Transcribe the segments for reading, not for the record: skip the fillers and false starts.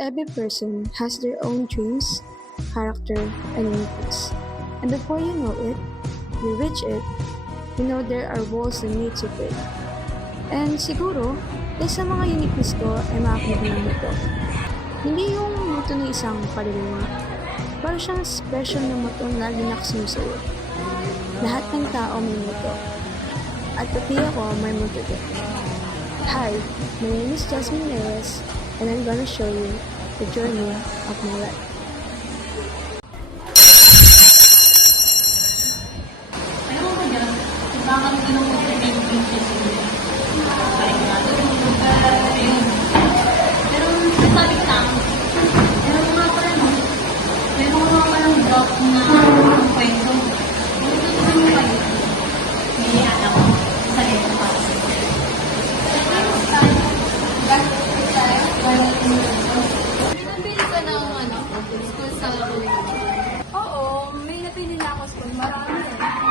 Every person has their own dreams, character, and uniqueness. And before you know it, you reach it, you know there are walls that need to break. And siguro, isa sa mga uniqueness ko ay makakinig ng muto. Hindi yung muto ng isang kaluluwa, pero siyang special na muto na lagi nakasusuyo. Lahat ng tao may muto. At pati ako may muto din. Hi, my name is Jasmine Reyes, and I'm gonna show you the journey of my life. Alam mo ba dyan, bakit kinukuha yung princess mo? Parang nga, ayun. Pero sabi ko lang, meron mga pala no, meron mga palang drop na kwento. Gusto mo kayo? Hindi, alam ko. Sabi ko pa. Nabili ka ng school sa Oo, may napili na ako school. Marami.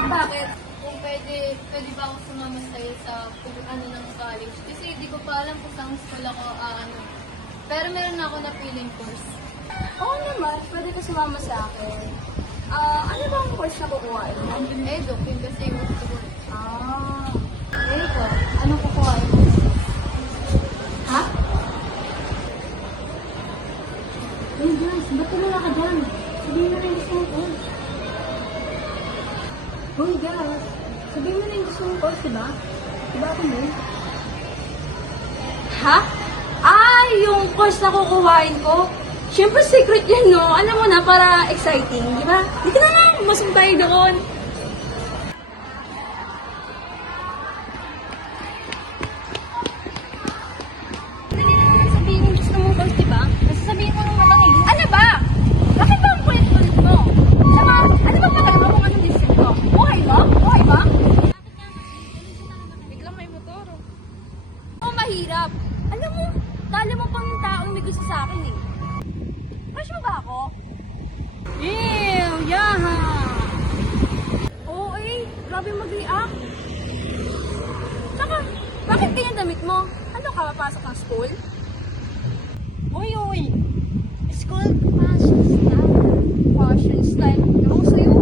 Bakit? Kung pwede ba ako sumama sa'yo sa ng college? Kasi hindi ko pa alam kung saan school ako Pero meron na ako napiling course. Oo naman, pwede ka sumama sa akin. Ano ba ang course na kukuhain mo? Eduk, yun kasi yung gusto ko. Ikaw, anong kukuhain mo? Ha? Ayun, Jans, ba't tumula ka dyan? Sabihin mo na yung gusto mong course. Hoy, guys. Sabihin mo na yung gusto mong course, diba? Diba ako mo? Ha? Yung course na kukuhain ko? Siyempre secret yan, no? Alam mo na, para exciting, di ba? Dito na lang, masok tayo doon. Sabihin mo gusto mong course, di ba? Kasi sabihin mo naman lang eh. Ano ba? Bakit ba ang kulit-kulit mo? Saka, ano ba magalaw kung anong decision ko? Buhay ba? Buhay ba? Biglang may motor. Oo, mahirap. Alam mo, dali mo pang taong may gusto sa akin eh. Crush mo ba ako? Ew, yaha! Oo eh, grabe mag-react. Saka, bakit ganyan damit mo? Ano ka, papasok ng school? Uy! School fashion style. Fashion style. Ewan ko sa'yo.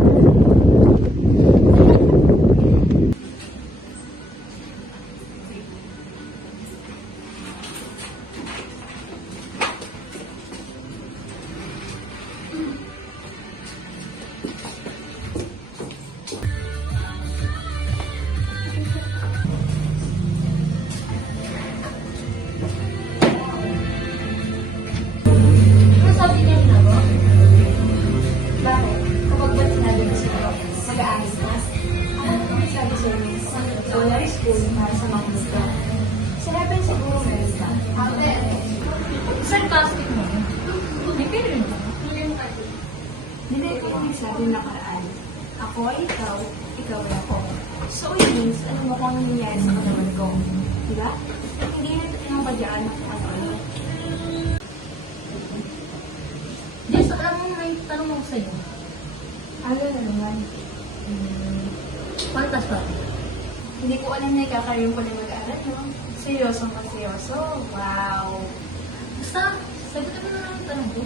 Ano sabi niya na ba? Bakit? Kapag ba't sinabi mo siguro, mag-aayos ka? Ano sabi sa'yo? Solar school para sa mga gusto. Sa heaven siguro meron ka. Ate, sarcastic mo. May period ba? Hindi ko yung nagsabi na nakaraan. Ako ay ikaw, ikaw ay ako. So it means, alam mo kung ano nangyayari sa katawan ko. Diba? Hindi na tinabadyaan ako ano-ano. Jess, alam mo may tanong ako sa'yo. Ano na naman? Pantas ba? Hindi ko alam na ikakaroon ko na mag-aaral, no? Seryoso pa seryoso? Wow! Basta, sagutin mo na lang ang tanong ko.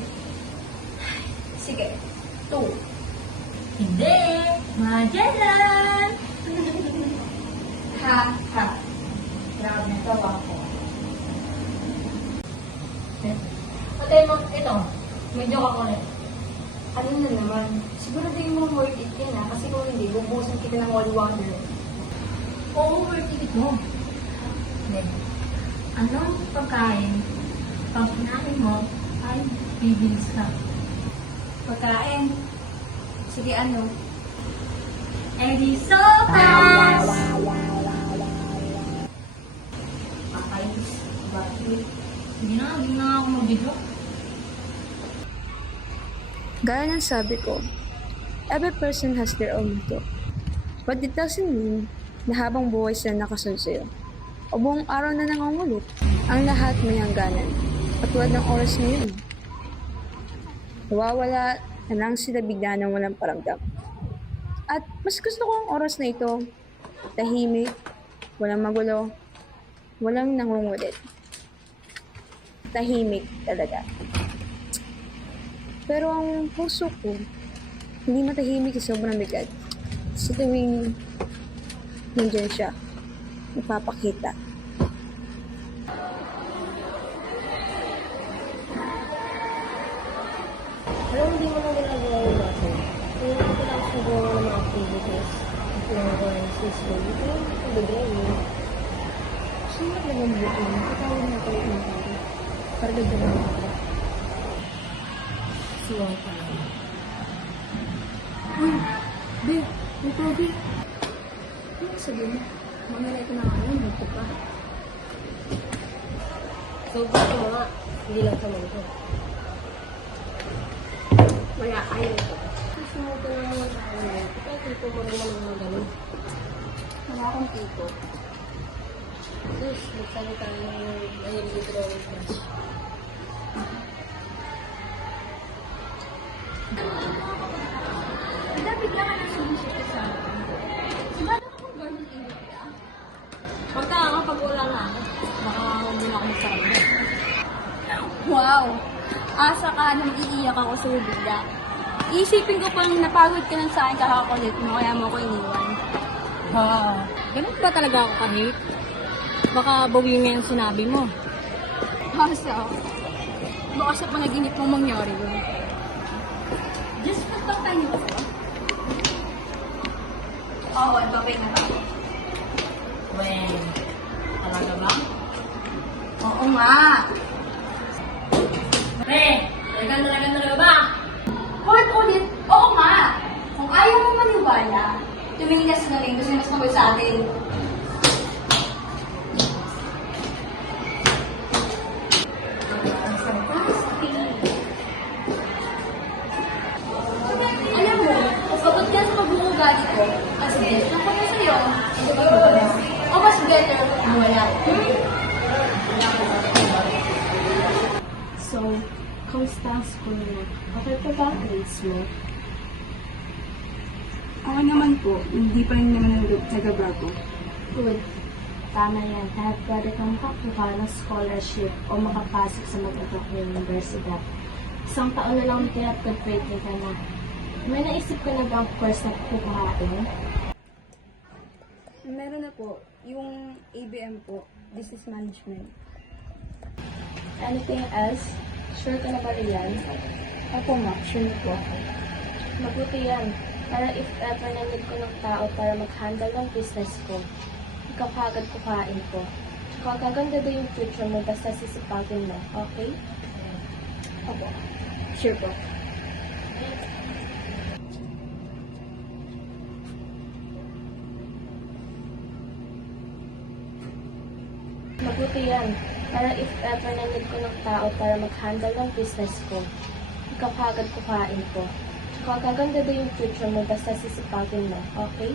Sige. 2. Hindi! Magellan! Ha! Grabe, tawa ko. Patay mo, ito. Medyo ako ulit. Ano na naman? Siguro din mo worth it yan kasi kung hindi, bubusan kita ng all wonder. Oo, worth it mo. Hindi. Anong pagkain pag kinain mo ay bibilis ka? Pagkain? Sige, ano? Edi sopas! Kakainis. Bakit? Hindi na ako mag-video. Gaya ng sabi ko, every person has their own muto. But it doesn't mean na habang buhay sila nakasunod o buong araw na nangungulit, ang lahat may hangganan. Katulad ng oras ngayon. Nawawala na lang sila bigla ng walang paramdam. At mas gusto ko ang oras na ito, tahimik, walang magulo, walang nangungulit. Tahimik talaga. Pero ang puso ko, hindi matahimik sa sobrang bigat. Sa tuwing nandyan siya, napapakita. Alam, hindi mo lang ginagawa yung natin. Hindi ko lang siguro ng mga activities. Ginagawa ng sister. Ito yung pagdagay mo. Sino na lang buto mo? Katawin na kayo ng pari. Para dagdagan mo ako. Siwang pa lang. Be, may pogi. Ano sabihin mo? Mangalay ko na ako, buto pa. So, gusto mo nga. Hindi lang sa mga ko. Wala kayo. Susunod ka na naman sa akin. Ikaw, tipo mo rin naman mga ganun. Wala akong tipo. Sus, magsabi tayo ng mahilig drawing class. Bigla bigla ka na sumisip sa akin. Sigado ka kung gano'n init ka? Pagka nga, pag wala na ako, baka hindi na ako magsarap na. Wow! Asa ka nang iiyak ako sa'yo bigla. Iisipin ko pang napagod ka lang sa akin kakakulit mo kaya mo ako iniwan. Ganun ba talaga ako kahit? Baka bawi nga yung sinabi mo. Asa? Baka sa panaginip mo mangyari yun. Just pagtak tayo ba sa'yo? Oo, babay na ba? Well, talaga ba? Oo nga! Pre, talaga ba? Ulit-ulit, oo nga! Kung ayaw mo maniwala, tumingin ka sa galing kasi mas mabuhay sa atin. Ang sarcastic. Alam mo, kapag yan sa pag-uugali ko, mas better lang kami sa'yo. O mas better kung wala. So, kamusta ang school mo? Okay pa ba ang grades mo? Okay naman po, hindi pa rin naman nagabago. Good. Tama yan. Kahit pwede kang makakuha ng scholarship o makapasok sa mag-ibang universidad. Isang taon na lang pinag-graduate ka na. May naisip ka na ba ang course na kukuhain? Meron na po, yung ABM po, Business Management. Anything else? Sure ka na ba riyan? Ako nga, sure po. Mabuti yan. Para if ever na need ko ng tao para mag-handle ng business ko, ikaw kagad kukain ko. Tsaka gaganda din yung future mo basta sisipagin mo, okay? Opo, sure po. Mabuti yan. Para if ever na need ko ng tao para mag-handle ng business ko, ikaw kagad kukain ko. Tsaka gaganda din yung future mo basta sisipagin mo, okay?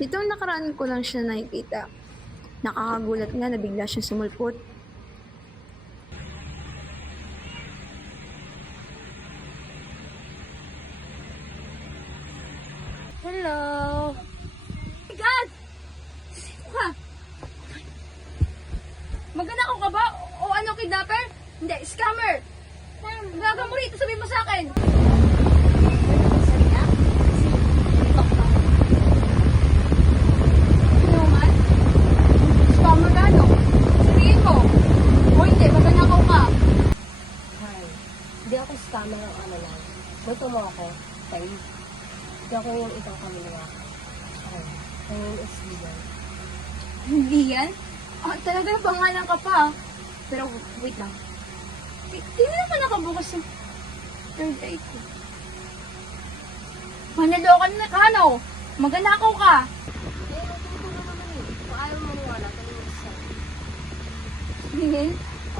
Itong nakaraan ko lang siya nakikita. Nakakagulat nga na bigla siya sumulpot. Hello! My God! Sino ka? Magnanakaw ka ba? O ano, kidnapper? Hindi, scammer! Gaga mo rito, sabihin mo sa akin! Ano man? Scammer ka, no? Sabihin mo! O hindi, magnanakaw ka! Hi. Hindi ako scammer o ano lang. Gusto mo ako? Time. Hindi ako yung isang pamilya. Hi. My name is Lian. Hindi yan? Ah, talaga pangalan ka pa. Pero wait lang. Di mo naman nakabukas yung third eye ko. Manalokan na ka, no? Magnanakaw ka. Kung ayaw mo maniwala, tanong mo siya. Tingin?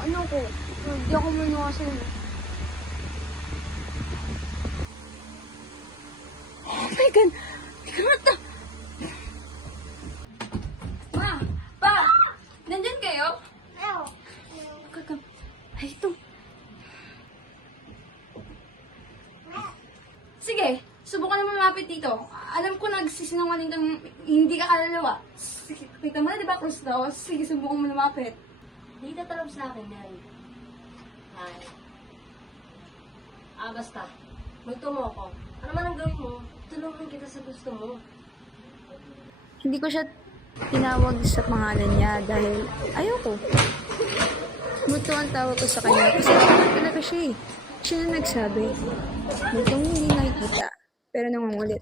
Ano ko? Hindi ako maniwala sa'yo. Sige, subukan mo lumapit dito. Alam ko nagsisinungaling kang hindi ka kalalawa. Sige, kita mo na, di ba, close daw? Sige, subukan mo lumapit. Hindi tatalab sa akin yan. Ay. Basta. Magto mo ako. Ano man ang gawin mo, tulungan kita sa gusto mo. Hindi ko siya tinawag sa pangalan niya dahil ayoko. Muto ang tawag ko sa kanya kasi talaga siya eh. Siya na nagsabi. Mutong hindi nakikita, pero nangungulit.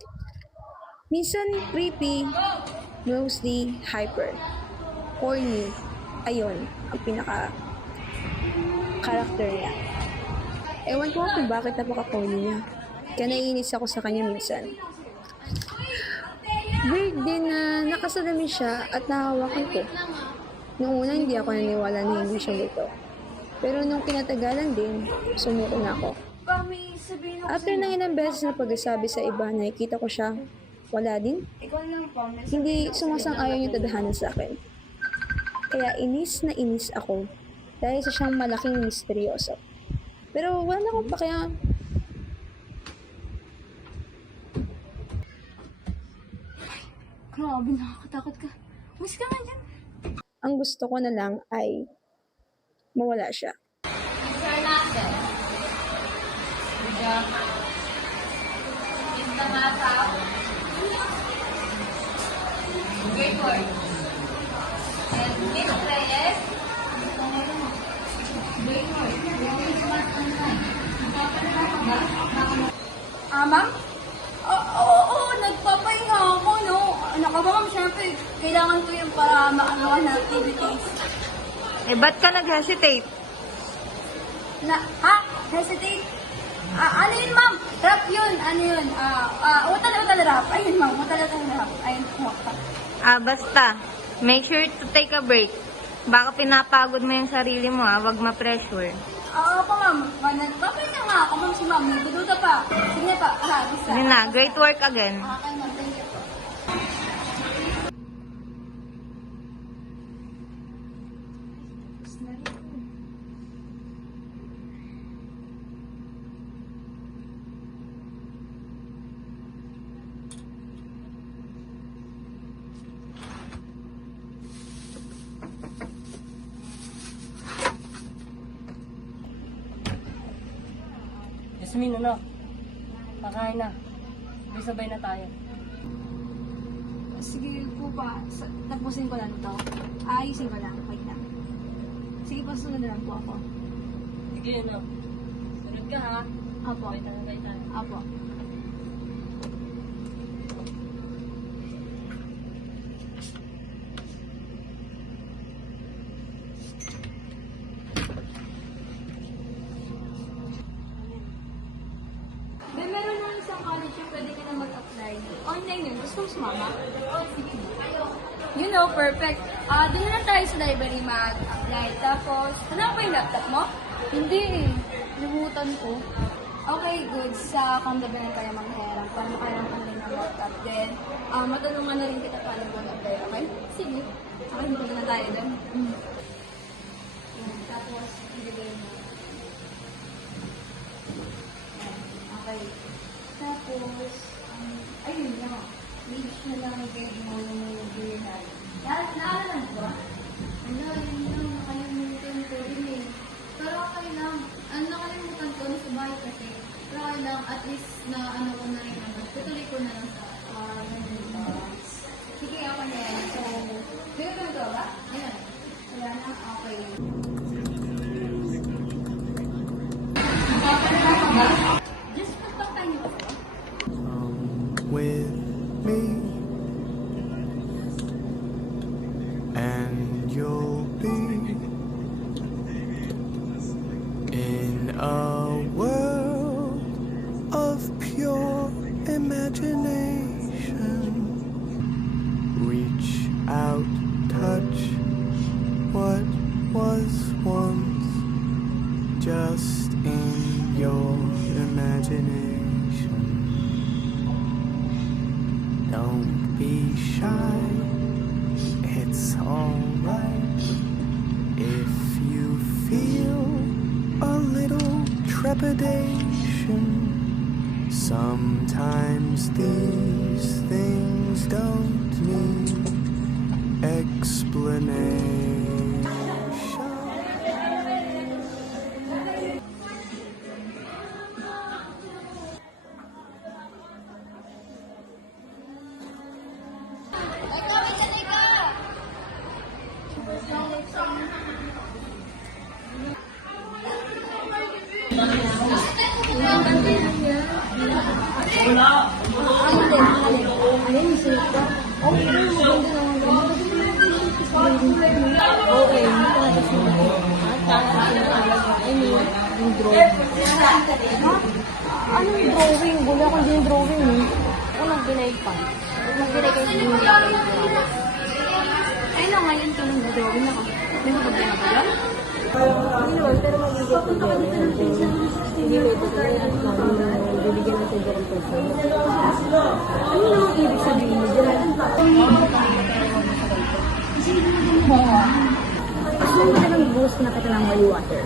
Minsan creepy, mostly hyper, corny. Ayun, ang pinaka-character niya. Ewan ko kung bakit napaka-corny niya. Kaya naiinis ako sa kanya minsan. Weird din na nakasalamin siya at nahawakan ko. Noong una hindi ako naniwala na hindi siya multo. Pero nung kinatagalan din, sumuko na ako. Pa, may sabihin ako After ng ilang beses na pagsasabi sa iba, nakikita ko siya, wala din. Ikaw lang pa, may Hindi sumasang-ayon yung tadhanan sa akin. Kaya inis na inis ako dahil sa siyang malaking misteryoso. Pero wala na akong pakialam. Grabe, nakakatakot ka. Mas ka nga dyan. Ang gusto ko na lang ay mawala siya. Sir Nasser. Good job. Is the math out? Great work. And Miss Reyes. Great work. Ma'am? Oo, nagpapahinga ako, no? Ano ka ba, ma'am? Siyempre, kailangan ko yung para makagawa ng activities. Eh, ba't ka nag-hesitate? Hesitate? Ano yun, ma'am? Rap yun. Ano yun? Utal rap. Ayun, ma'am. Utal rap. Ayun, Basta. Make sure to take a break. Baka pinapagod mo yung sarili mo, Wag ma-pressure. Ako, ma'am. Nagpapahinga nga ako, ma'am. Si ma'am, nagdududa pa. Sige na pa. Basta. Yun na, great work again. Okay, ma'am. Thank you po. Yasmin, ano? Pakain na. Sabay na tayo. Sige po pa. Tapusin ko lang ito. Ayusin ko lang. Wait lang. Sige po, sunod na lang po ako. Sige, ano? Sunod ka, ha? Apo. Sabay tayo. Apo. Meron ng isang college yung pwede ka na mag-apply. Online yun. Gusto mo sumama? Sige. You know, perfect. Doon na lang tayo sa library mag-apply. Tapos, ano ba yung laptop mo? Hindi eh. Limutan ko. Okay, good. Sa kamdabanan tayo magherang para makalang ka rin ng laptop. Then, matulungan na rin kita paano mag-apply. Okay? Sige. Okay, magpunta na tayo doon. Tapos, ibigay mo. Okay. Tapos, ayun na. Page na lang i-guide mo yung movie natin. Naalala mo ba? Ano, yun lang. Nakalimutan ko din eh. Pero okay lang. Nakalimutan ko na sa bahay kasi. Pero okay lang. At least na ano ko na rin naman. Tutuloy ko na lang sa sige, ako na yan. So, may ko ba? Ayan. Wala na. Okay. Just pagpakta niyo ba? With me, and you'll be in a world of pure imagination. Reach out, touch what was once just in your imagination. Don't be shy, it's alright if you feel a little trepidation. Sometimes these things don't need explanation. Okay, tapos na ako. Tapos na talaga. I mean, yung drawing. Ha? Anong drawing? Wala akong din drawing eh. Unang binay pa. Unang binay kayo yung Ay na ngayon ito nung gagawin ako. May problema ba yun? hindi naman, pero magiging problema yun. Hindi ko ito sa at bibigyan natin dyan ang person. Ano namang ibig sabihin mo dyan? Gusto mo ka ng boost na kita ng holy water?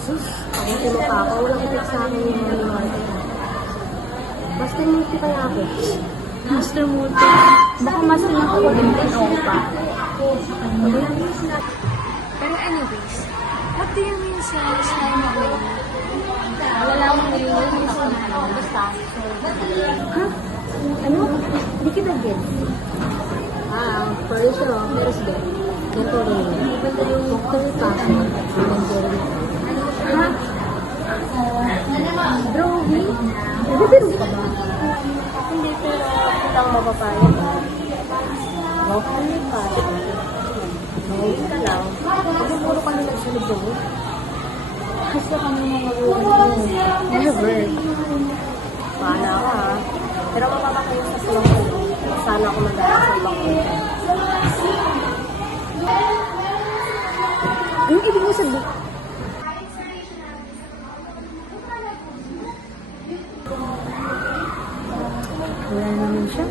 Sus, ako timo pa ako. Walang itik sa akin yung holy water. Master multi kaya ako. Master Multi. Baka master na ako din ako pa. Pero anyways, what do you mean sa slime away? Malalaman mo yun yung ako. Basta. Ha? Ano? Hindi kita get. Pwede siya, pero sige. Ganito rin. Pwede yung third passion. Ha? Drawing? Nagbibiro ka ba? Hindi, pero kitang mapapayag. Drawing pa. Drawing ka lang. Kasi puro kami nagsunod-sunod. Basta kami mag-uwi. Never. Paano ka ha? Pero mapapakayo sa sulong ko. Sana ako mag-aaral sa ibang ko. Anong ibig mo sabihin? Wala naman siya.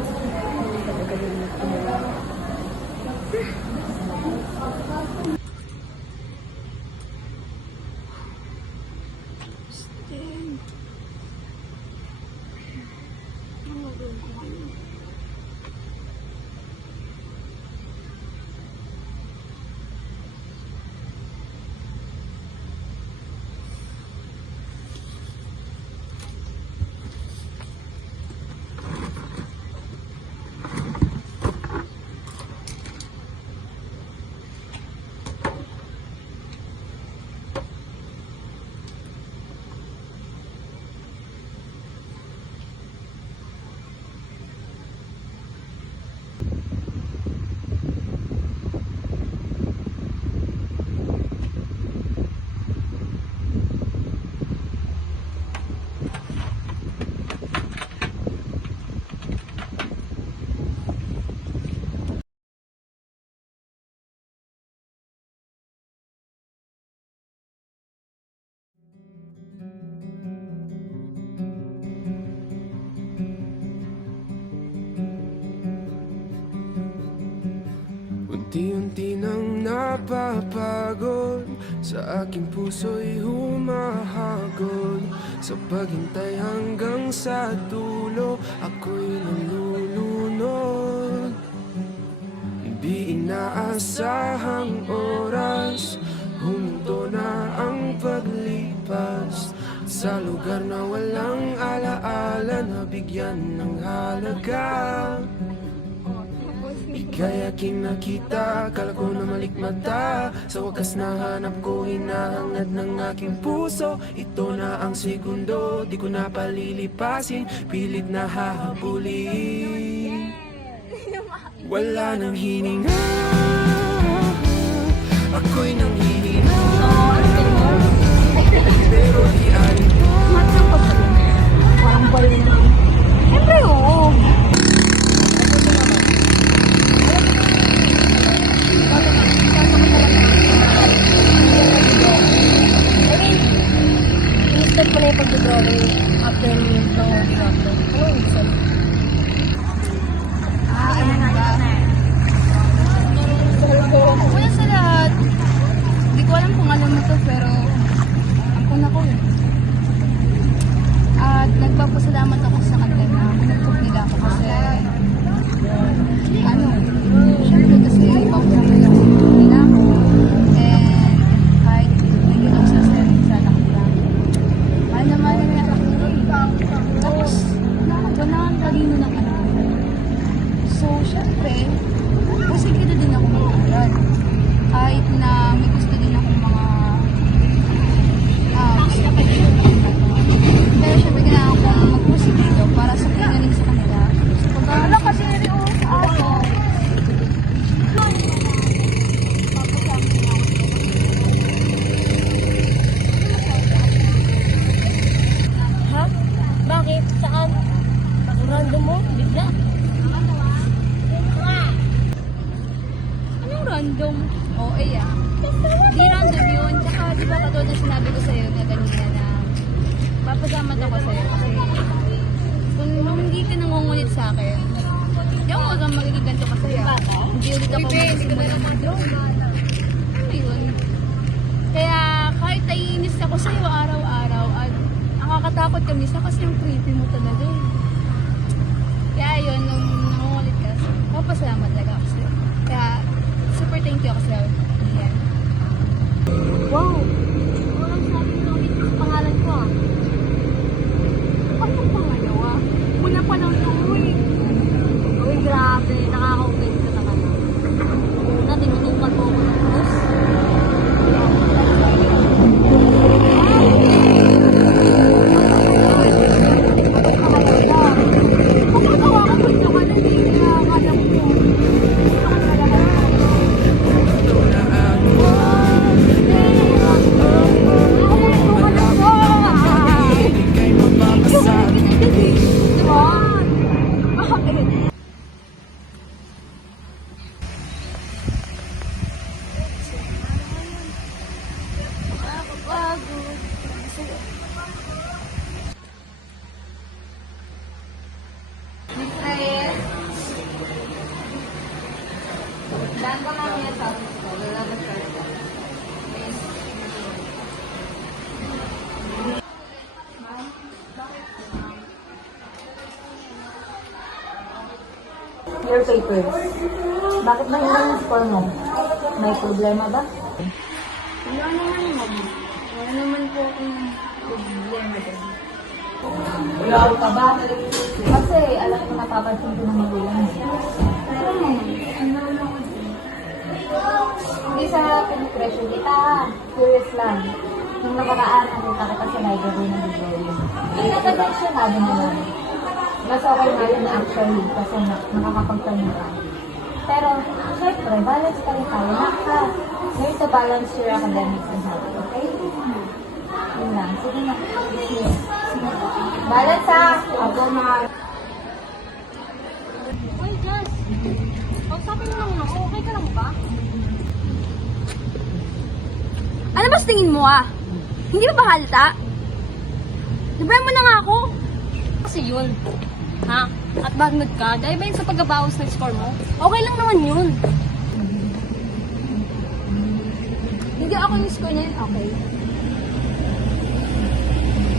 Unti-unti nang napapagod, sa aking puso'y humahagod. Sa paghintay hanggang sa dulo, ako'y nalulunod. Hindi inaasahang oras, huminto na ang paglipas. Sa lugar na walang alaala, nabigyan ng halaga. Kaya kinakita, akala ko na malikmata. Sa wakas nahanap ko, hinahangad ng aking puso. Ito na ang segundo, di ko na palilipasin. Pilit na hahabulin. Wala nang hininga, ako'y nang hihinga. Pero di alin mo. Parang balik na. Siyempre, oo. Step mo na yung pag-drawing after ng holy water. Ano yung isa? Una sa lahat, hindi ko alam kung alam mo to, pero ako na ko eh. At Papasalamat ako sa'yo kasi kung hindi ka nangungulit sa akin, hindi ako magiging ganito kasaya. Hindi ulit ako magsimula mag-droga. Ano yun? Kaya kahit naiinis ako sa'yo araw-araw at nakakatakot ka minsan kasi yung creepy mo talaga eh. Kaya yun, nung nangungulit ka, papasalamat talaga ako sa'yo. Kaya super thank you ako sa'yo. Yan. Wow! Walang sabi na ulit sa pangalan ko ah. Ano pangalawa? Muna pa lang ito eh. Uy, grabe. Nakaka-open ka na kanya. Una, tinutukan mo ako ng krus. Ika'y mapapasakit. Daan ka mamaya sa office ko. Lalabas ka rin. Your papers. Bakit ba hindi yung score mo? May problema ba? Wala naman, ma'am. Wala naman po akong problema din. Wala ka ba? Kasi alam ko napapansin ko ng magulang mo. Pero ma'am, ano lang ako din. Hindi sa pinipressure kita. Curious lang. Nung nakaraan, nakita kita sa library ng Victoria. Hindi na connection mo lang. Mas okay nga yun actually kasi nakakapagtanong ka. Pero, syempre, balance pa rin tayo. Learn to balance your academics and health, okay? Yun lang. Sige na. Dismiss. Balance ha! Ako mga... Uy, Jess. Pagsapin mo lang ako. Okay ka lang ba? Ano ba tingin mo ah? Hindi ba halata? Libre mo na nga ako. Kasi yun. Ha? At bad mood ka? Dahil ba yun sa pagbabawas ng score mo? Okay lang naman yun. Hindi ako yung score niya yun, okay.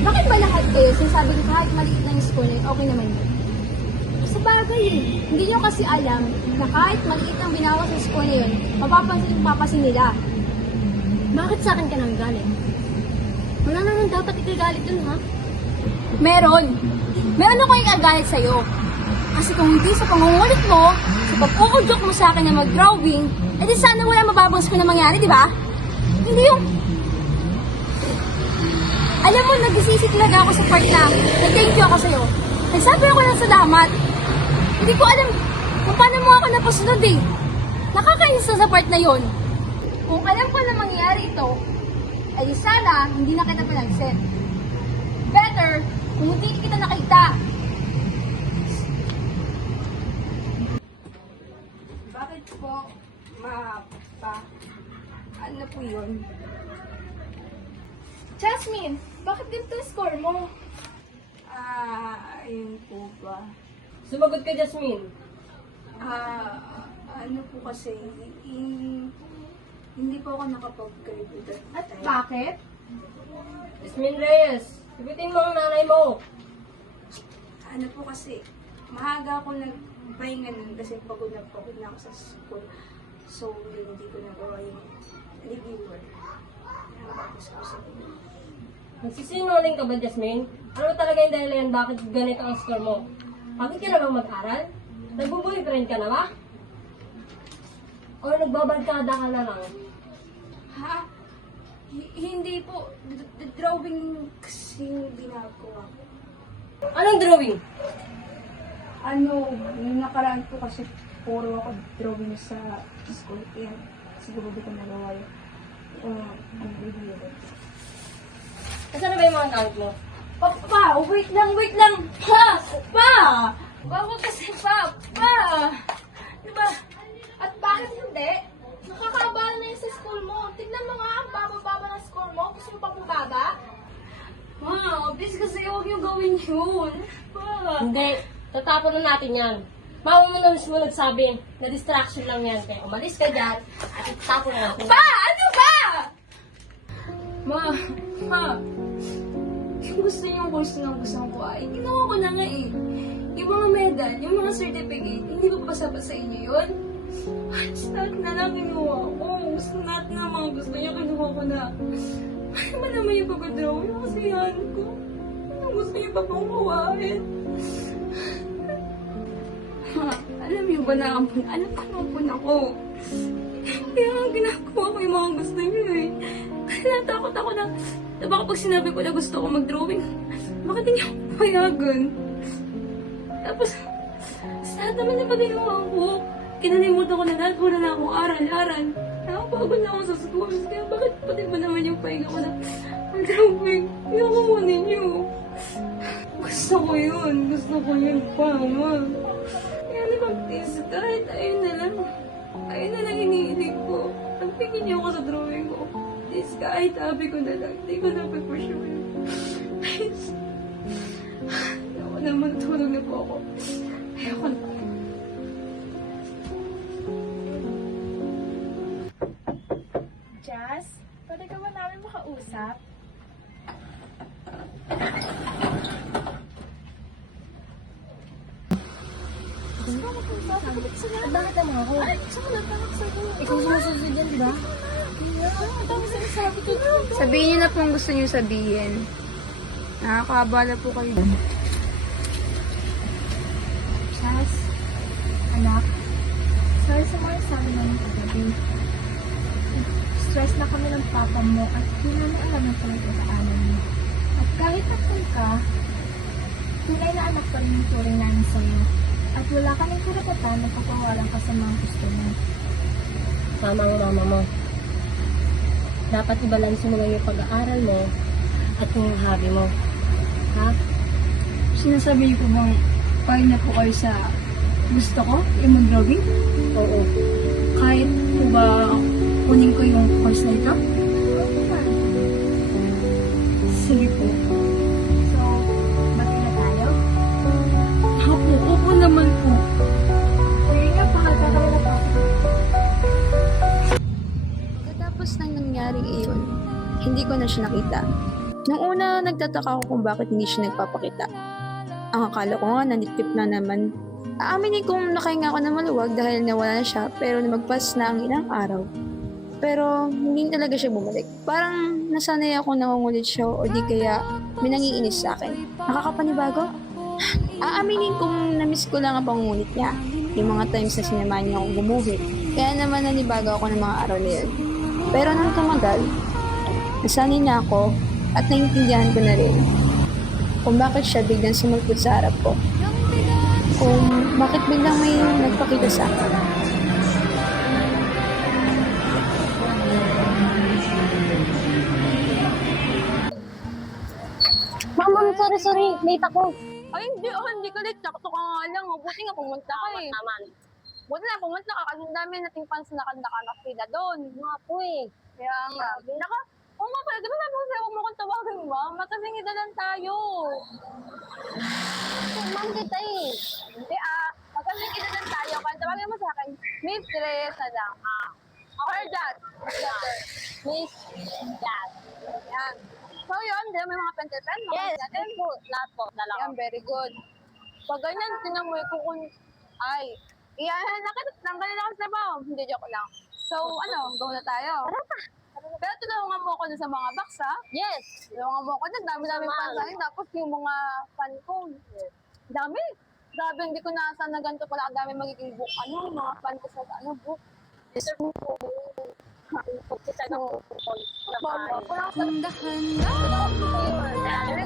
Bakit ba lahat kayo sinasabi ko kahit maliit na yung score niya yun, okay naman yun? Sa bagay eh. Hindi nyo kasi alam na kahit maliit ang binawas ng score niya yun, mapapansin nila. Bakit sa akin ka nang galit? Wala naman dapat ikagalit dun, ha? Meron! Meron ako ikagalit sa'yo. Kasi kung hindi sa pangungulit mo, sa pag-uudyok mo sa akin na mag-drawing, edi sana wala mababang score na mangyari, di ba? Hindi yung... Alam mo, nagsisisi talaga ako sa part na nag-thank you ako sa'yo. Nagsabi ako ng salamat. Hindi ko alam kung paano mo ako napasunod eh. Nakakainis na sa part na yon. Kung alam ko na mangyayari ito, ay sana hindi na kita pinag-set. Better kung hindi kita nakita. Bakit po, ano po yun? Jasmine, bakit ganito yung score mo? Ayun po ba? Sumagot ka, Jasmine. Ano po kasi, hindi po ako nakapag-grade At bakit? Jasmine Reyes, sagutin mo ang nanay mo. Ano po kasi, maaga ako nagpahinga nun kasi pagod na ako sa school. So, hindi ko nagawa yung reviewer. Tapos ko sa Nagsisinungaling ka ba, Jasmine? Ano talaga yung dahilan bakit ganito ang score mo? Pagod ka na bang mag-aral? Nagbo-boyfriend ka na ba? O nagbabagkada ka na lang? Ha? Hindi po. Drawing kasi yung ginagawa ko. Anong drawing? Yung nakaraan po kasi puro ako drawing sa school. Kaya siguro di ko nagawa yung reviewer. Nasaan na ba yung mga gamit mo? Pa! Wait lang! Pa! Pa! Bago kasi pa! Diba? At bakit hindi? Nakakabala na yun sa school mo. Tignan mo nga ang baba-baba ng score mo. Gusto mo pa bumaba? Wow, bis ko sa'yo huwag niyo gawin yun. Pa. Hindi. Tatapon na natin yan. Mama mo na mismo nagsabi na distraction lang yan. Kaya umalis ka dyan at itatapon na natin. Pa! Ano ba? Ma. Yung gusto niyong course na gusto ko ay, ginawa ko na nga eh. Yung mga medal, yung mga certificate, hindi ba pasapat sa inyo yun? Lahat na lang kinuha ko. Gusto lahat na mga gusto niya, kinuha ko na. Ano ba naman yung pagkadraw? Yung kasiyahan ko. Anong gusto niyo pa pang kuhain? Ma, alam niyo ba na alam ko naman ako. Kaya nga ginagawa ko yung mga gusto niyo eh. Kaya natakot ako na baka pag sinabi ko na gusto ko mag-drawing, bakit hindi ako payagan? Tapos, sa lahat naman na paginawa ko, kinalimutan ko na lahat, wala na akong aral-aral. Nakapagod na ako sa school, kaya bakit pati ba naman yung pahinga ko na mag-drawing? Ginagawa ninyo. Gusto ko yun pa, ma. Kaya naman, please, kahit ayun na lang hinihilig ko. Pagpigin niyo ako sa drawing ko. Please, kahit sabi ko na lang, hindi ko na pursue yun. Please. Ayoko na, matulog na po ako. Ayoko na. Jazz, pwede ka ba namin makausap? Bakit naman ako? Ikaw sumusunod yan, di ba? Sabihin niyo na po ang gusto niyo sabihin. Nakakabala po kayo. Jazz, anak, sorry sa mga sabi namin kagabi. Stress na kami ng papa mo at hindi namin alam ang pinagdadaanan mo. At kahit nakul ka, tunay na anak pa rin yung turing namin sa'yo. At wala kaming karapatan na pagkawalan ka sa mga gusto mo. Tama ang mama mo. Dapat ibalansin mo lang yung pag-aaral mo at yung hobby mo. Ha? Sinasabi niyo po bang pahig na po kayo sa gusto ko, yung mag-drawing? Oo. Kahit po ba kunin ko yung course na ito? Sige po. So, bati na tayo? Opo naman po. Sige nga, pakagkakala na pa. Pagkatapos ng nangyaring iyon, hindi ko na siya nakita. Nung una, nagtataka ako kung bakit hindi siya nagpapakita. Ang akala ko nga, nanditip na naman. Aaminin kong nakahinga ako na maluwag dahil nawala na siya pero lumagpas na ang ilang araw. Pero hindi talaga siya bumalik. Parang nasanay ako nangungulit siya o di kaya may nangiinis sa akin. Nakakapanibago? Aaminin kong namiss ko lang ang pangungulit niya. Yung mga times na sinamahan niya akong gumuhit. Kaya naman nanibago ako ng mga araw na yun. Pero nang tumagal, nasanay na ako at naiintindihan ko na rin kung bakit siya biglang sumulpot sa harap ko. Kung bakit biglang may nagpakita sa akin. Mama, sorry. Late ako. Ay, hindi ka late. Nakto ka nga lang. Buti nga pumunta ka eh. Naman. Buti na pumunta ka kasi ang dami nating fans na nakapila doon. Mga po eh. Kaya nga, oo nga pala, di ba sabi ko sa'yo, huwag mo kong tawagin, ma'am? Kasi lang tayo. Ma'am kita eh. Hindi magkasing lang tayo. Kaya tawagin mo sa akin, Miss Teresa lang. Or that. Miss Jazz. Yan. So yun, di ba may mga pen-pen? Yes, po. Lahat po. Dalawa. Yan, very good. Pag ganyan, tinan mo, tanggalin ako sa trabaho. Hindi, joke lang. So, go na tayo. Tara pa. Pero tulungan mo ako dun sa mga box, ha? Yes. Tulungan mo ako dun. Dami-dami fans sa akin. Tapos yung mga fan ko. Dami. Grabe, hindi ko naasahan na ganito pala. Dami magiging book. Mga fan ko sa book. Kita ng Dahan